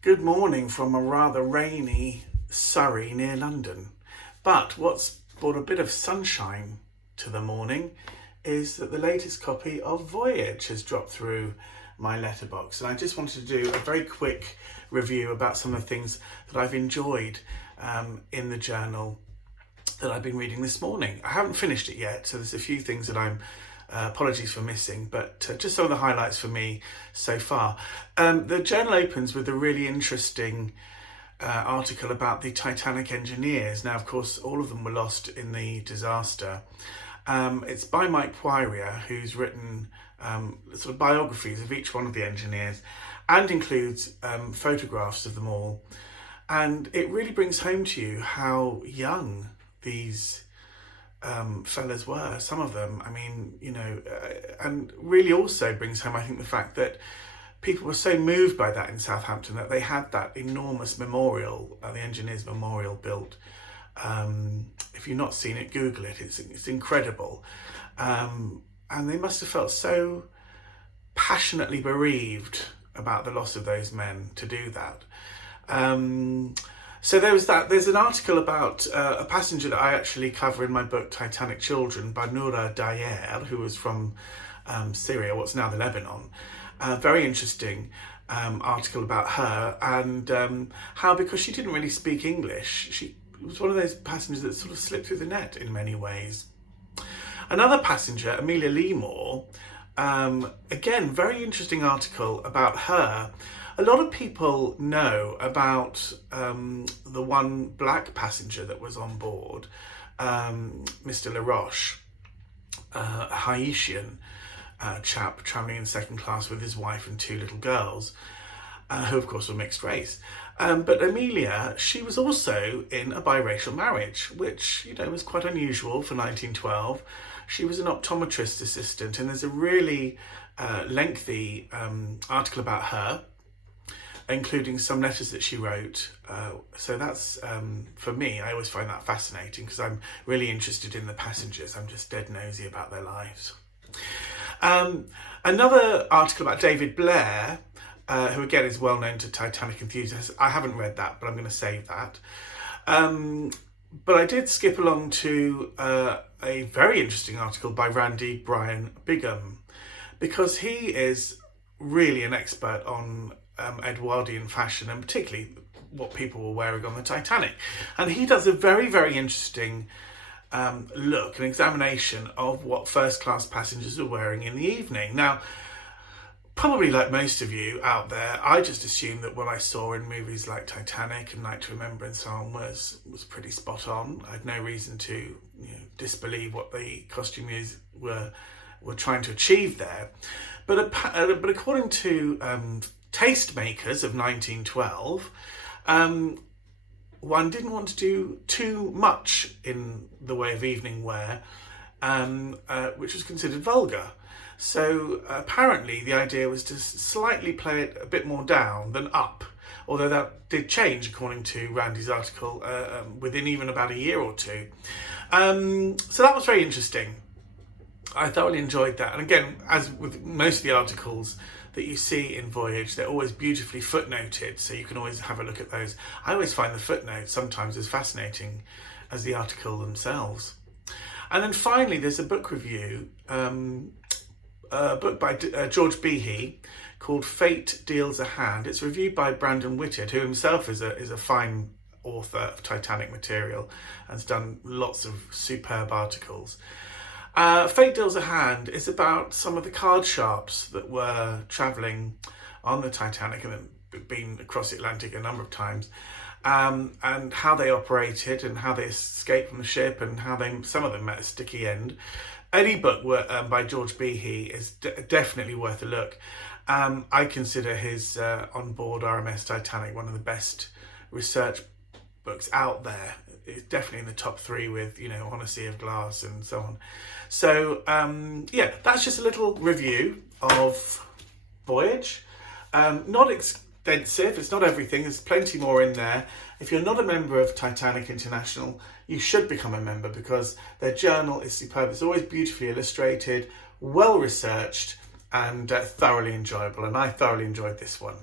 Good morning from a rather rainy Surrey near London. But what's brought a bit of sunshine to the morning is that the latest copy of Voyage has dropped through my letterbox. And I just wanted to do a very quick review about some of the things that I've enjoyed in the journal that I've been reading this morning. I haven't finished it yet, so there's a few things that I'm apologies for missing, but just some of the highlights for me so far. The journal opens with a really interesting article about the Titanic engineers. Now, of course, all of them were lost in the disaster. It's by Mike Poirier, who's written sort of biographies of each one of the engineers and includes photographs of them all. And it really brings home to you how young these fellas were, some of them. I mean, and really also brings home, I think, the fact that people were so moved by that in Southampton that they had that enormous memorial, the Engineers Memorial, built. If you've not seen it, Google it. It's incredible. And they must have felt so passionately bereaved about the loss of those men to do that. So there was that. There's an article about a passenger that I actually cover in my book Titanic Children by Noura Dayer, who was from Syria, what's now the Lebanon. Very interesting article about her and how, because she didn't really speak English, she was one of those passengers that sort of slipped through the net in many ways. Another passenger, Amelia Leemore, again, very interesting article about her. A lot of people know about the one black passenger that was on board, Mr. LaRoche, a Haitian chap travelling in second class with his wife and two little girls, who of course were mixed race. But Amelia, she was also in a biracial marriage, which was quite unusual for 1912. She was an optometrist assistant, and there's a really lengthy article about her, including some letters that she wrote. So that's, for me, I always find that fascinating because I'm really interested in the passengers. I'm just dead nosy about their lives. Another article about David Blair, who again is well known to Titanic enthusiasts. I haven't read that, but I'm going to save that. But I did skip along to a very interesting article by Randy Bryan Bigham, because he is really an expert on Edwardian fashion, and particularly what people were wearing on the Titanic. And he does a very, very interesting look, an examination of what first class passengers were wearing in the evening. Now, probably like most of you out there, I just assumed that what I saw in movies like Titanic and Night to Remember and so on was pretty spot on. I had no reason to disbelieve what the costumiers were trying to achieve there. But according to tastemakers of 1912, one didn't want to do too much in the way of evening wear, which was considered vulgar. So apparently the idea was to slightly play it a bit more down than up, although that did change according to Randy's article within even about a year or two. So that was very interesting. I thoroughly enjoyed that. And again, as with most of the articles that you see in Voyage, they're always beautifully footnoted, so you can always have a look at those. I always find the footnotes sometimes as fascinating as the article themselves. And then finally, there's a book review, a book by George Behe called Fate Deals a Hand. It's reviewed by Brandon Whitted, who himself is a fine author of Titanic material and has done lots of superb articles. Fate Deals a Hand is about some of the card sharps that were travelling on the Titanic and had been across the Atlantic a number of times, and how they operated and how they escaped from the ship and how some of them met a sticky end. Any book by George Behe is definitely worth a look. I consider his On Board RMS Titanic one of the best research books out there. It's definitely in the top 3 with, On a Sea of Glass and so on. So, yeah, that's just a little review of Voyage. Not extensive, it's not everything, there's plenty more in there. If you're not a member of Titanic International, you should become a member because their journal is superb. It's always beautifully illustrated, well researched, and thoroughly enjoyable. And I thoroughly enjoyed this one.